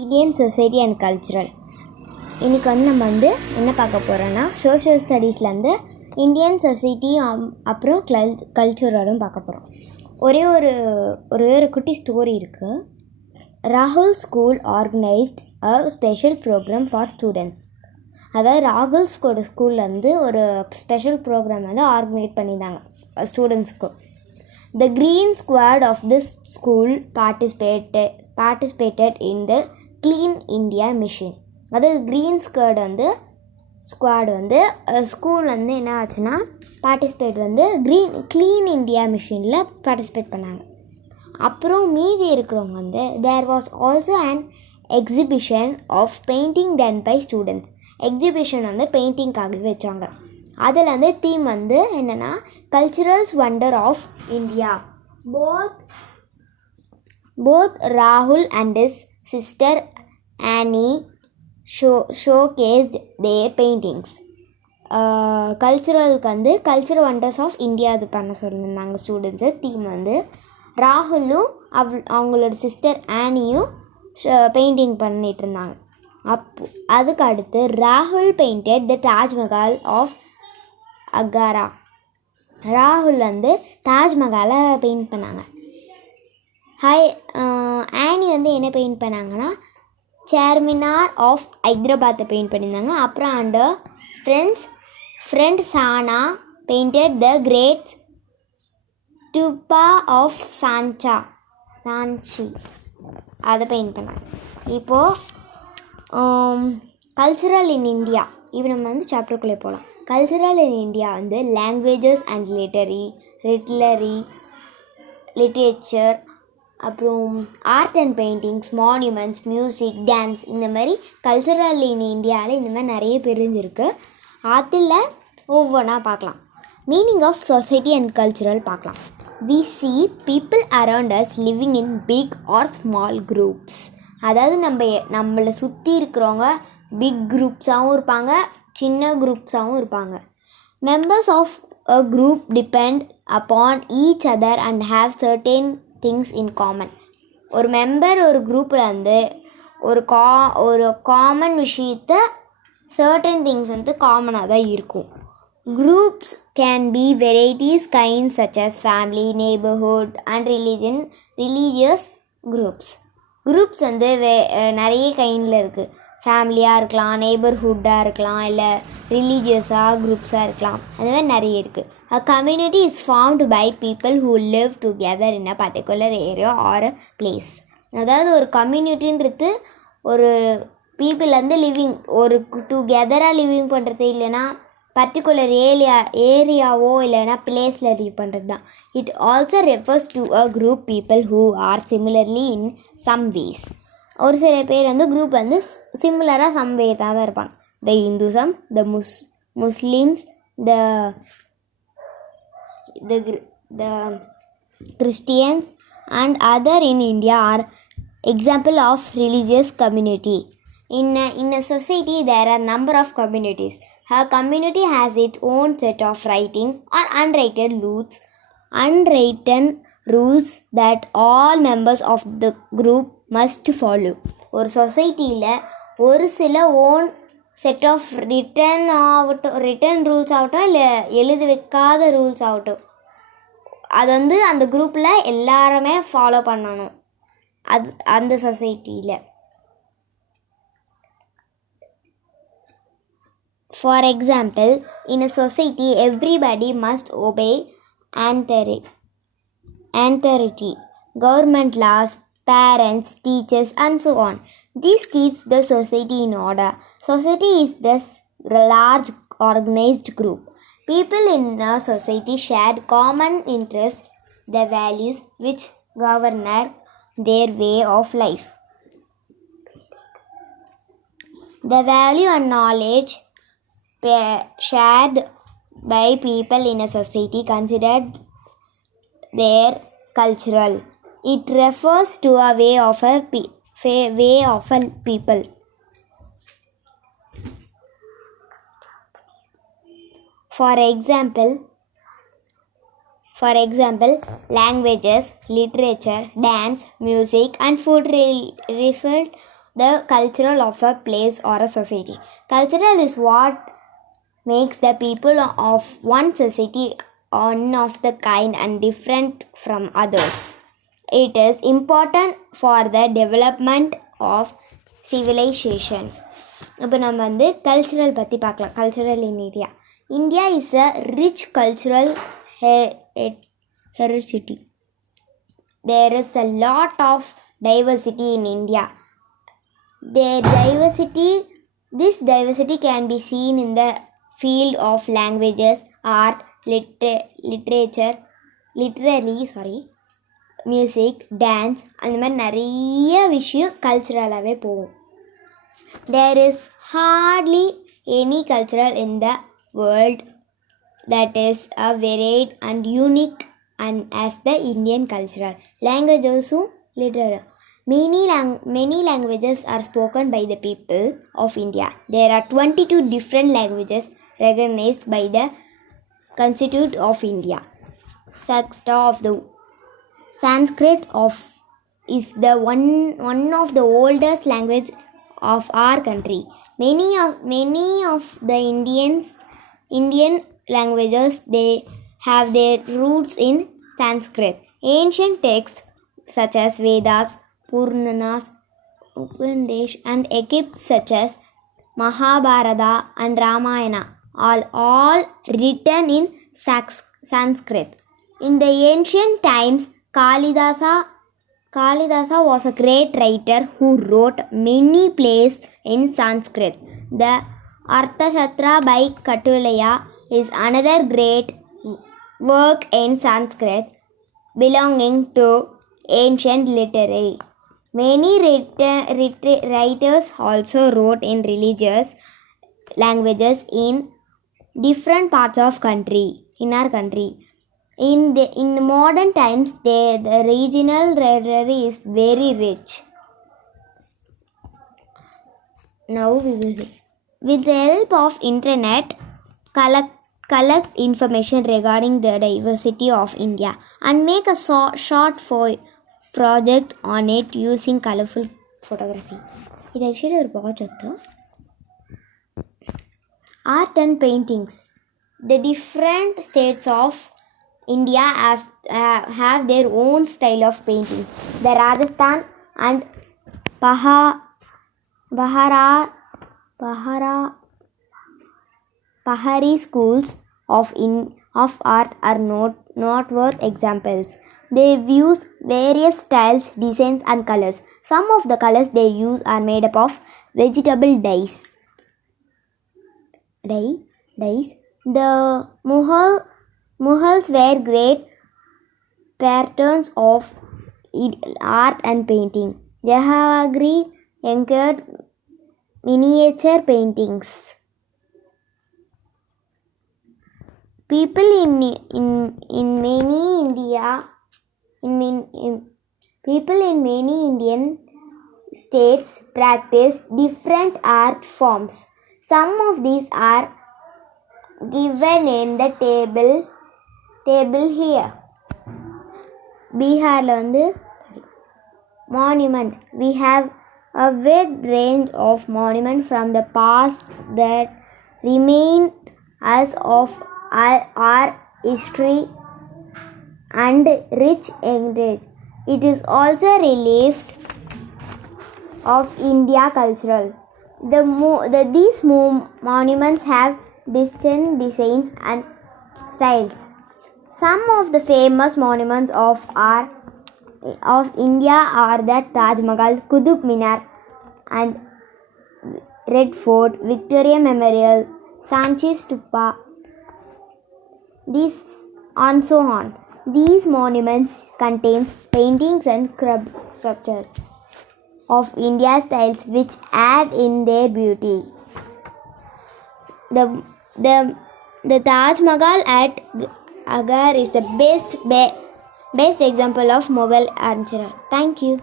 Indian society and cultural. இன்றைக்கி நம்ம என்ன பார்க்க போகிறோன்னா சோஷியல் ஸ்டடீஸ்லேருந்து இந்தியன் சொசைட்டி அப்புறம் கல்ச்சுரலும் பார்க்க போகிறோம். ஒரே ஒரு குட்டி ஸ்டோரி இருக்குது. ராகுல் school organised a special programme for students. அதாவது ராகுல் ஸ்கூல்லேருந்து ஒரு ஸ்பெஷல் ப்ரோக்ராம் ஆர்கனைஸ் பண்ணியிருந்தாங்க ஸ்டூடெண்ட்ஸுக்கு. The Green Squad of this school participated in the Clean India Mission. அதாவது க்ரீன் ஸ்குவாட் ஸ்கூல் என்ன ஆச்சுன்னா பார்ட்டிசிபேட் க்ளீன் இண்டியா மிஷனில் பார்ட்டிசிபேட் பண்ணாங்க. அப்புறம் மீதி இருக்கிறவங்க there was also and exhibition of painting done by students. Exhibition பெயிண்டிங்காகவே வச்சாங்க. அதில் தீம் என்னென்னா culturals wonder of India. Both ராகுல் and his sister Annie showcased their paintings. கல்ச்சுரலுக்கு கல்ச்சுரல் வண்டர்ஸ் ஆஃப் இந்தியா அது பண்ண சொல்லியிருந்தாங்க ஸ்டூடெண்ட்ஸு. தீம் ராகுலும் அவங்களோட சிஸ்டர் ஆனியும் பெயிண்டிங் பண்ணிகிட்டு இருந்தாங்க. அதுக்கு அடுத்து ராகுல் painted the Taj Mahal of Agra. ராகுல் தாஜ்மஹாலை பெயிண்ட் பண்ணாங்க. ஆனி என்ன பெயிண்ட் பண்ணாங்கன்னா சார்மினார் ஆஃப் ஹைதராபாத்தை பெயிண்ட் பண்ணியிருந்தாங்க. அப்புறம் and her friend Sana painted the great stupa of Sanchi அதை பெயிண்ட் பண்ணாங்க. இப்போது கல்ச்சுரல் இன் இந்தியா இப்போ நம்ம சாப்டருக்குள்ளே போகலாம். Cultural in India languages and literature, அப்புறம் art and paintings, monuments, music, dance, இந்த மாதிரி கல்ச்சுரல் இன் இந்தியாவில் இந்த மாதிரி நிறைய பிரிஞ்சிருக்கு. அதில் ஒவ்வொன்றா பார்க்கலாம். Meaning of society and cultural பார்க்கலாம். We see people around us living in big or small groups. அதாவது நம்மளை சுற்றி இருக்கிறவங்க பிக் குரூப்ஸாகவும் இருப்பாங்க, சின்ன குரூப்ஸாகவும் இருப்பாங்க. Members of a group depend upon each other and have certain things in common. ஒரு மெம்பர் ஒரு குரூப்பில் ஒரு காமன் விஷயத்த சர்டன் திங்ஸ் காமனாக தான் இருக்கும். Groups can be varieties kinds such as family, neighbourhood and religious groups. Groups நிறைய கைண்டில் இருக்குது. ஃபேமிலியாக இருக்கலாம், நெய்பர்ஹுட்டாக இருக்கலாம், இல்லை ரிலீஜியஸாக குரூப்ஸாக இருக்கலாம். அந்த மாதிரி நிறைய இருக்குது. A community is formed by people who live together in a particular area or a place. அதாவது ஒரு கம்யூனிட்டின்றது ஒரு பீப்புள் லிவிங் ஒரு டுகெதராக லிவிங் பண்ணுறது, இல்லைனா பர்டிகுலர் ஏரியாவோ இல்லைனா பிளேஸில் லிவ் பண்ணுறது தான். It also refers to a group people who are similarly in some ways. ஒரு சில பேர் குரூப் சிமிலராக சம்வேதாக தான் இருப்பாங்க. The Hinduism, the Muslims, the Christians and other in India are example of religious community. In a society there are number of communities. A community has its own set of writing or unwritten rules that all members of the group must follow. ஒரு சொசைட்டியில் ஒரு சில own set of written rules ஆகட்டும், இல்லை எழுதி வைக்காத ரூல்ஸ் ஆகட்டும், அது அந்த குரூப்பில் எல்லாருமே ஃபாலோ பண்ணணும். அந்த சொசைட்டியில் For example, in a society, everybody must obey authority, government laws, parents, teachers, and so on. This keeps the society in order. Society is this large organized group. People in the society share common interests, the values which govern their way of life. The value and knowledge shared by people in a society considered their cultural. It refers to a way of a people. For example, languages, literature, dance, music, and food reflect the cultural of a place or a society. Cultural is what makes the people of one society one of the kind and different from others. It is important for the development of civilization. இப்போ நம்ம வந்து கல்ச்சுரல் பற்றி பார்க்கலாம். Cultural in India. India is a rich cultural heritage. There is a lot of diversity in India. This diversity can be seen in the field of languages, art, music, dance, அந்த மாதிரி நிறைய விஷயம் கல்ச்சுரலாகவே போகும். There is hardly any cultural in the world that is a varied and unique and as the Indian cultural. Languages literature. Many languages are spoken by the people of India. There are 22 different languages recognized by the Constitution of India. Sanskrit is the one of the oldest language of our country. Many of the Indian languages, they have their roots in Sanskrit. Ancient texts such as Vedas, Puranas, Upanishads and epics such as Mahabharata and Ramayana are all written in Sanskrit. In the ancient times, Kalidasa was a great writer who wrote many plays in Sanskrit. The Arthashastra by Kautilya is another great work in Sanskrit belonging to ancient literature. Many writers also wrote in religious languages in different parts of our country. In modern times, the regional library is very rich. Now we will see. With the help of internet, collect information regarding the diversity of India and make a short project on it using colorful photography. It actually a project. Art and paintings. The different states of India have their own style of painting. The Rajasthan and Pahari schools of art are noteworthy examples. They use various styles, designs and colors. Some of the colors they use are made up of vegetable dyes. The Mughals were great patrons of art and painting. Jahangir encouraged miniature paintings. People in many Indian states practice different art forms. Some of these are given in the table here. Bihar monument. We have a wide range of monuments from the past that remain as of our history and rich heritage. It is also relief of India cultural. These monuments have distinct designs and styles. Some of the famous monuments of India are the Taj Mahal, Qutub Minar and Red Fort, Victoria Memorial, Sanchi Stupa, and so on. These monuments contain paintings and sculptures of India styles which add in their beauty. The Taj Mahal at Agra is the best example of Mughal architecture. Thank you.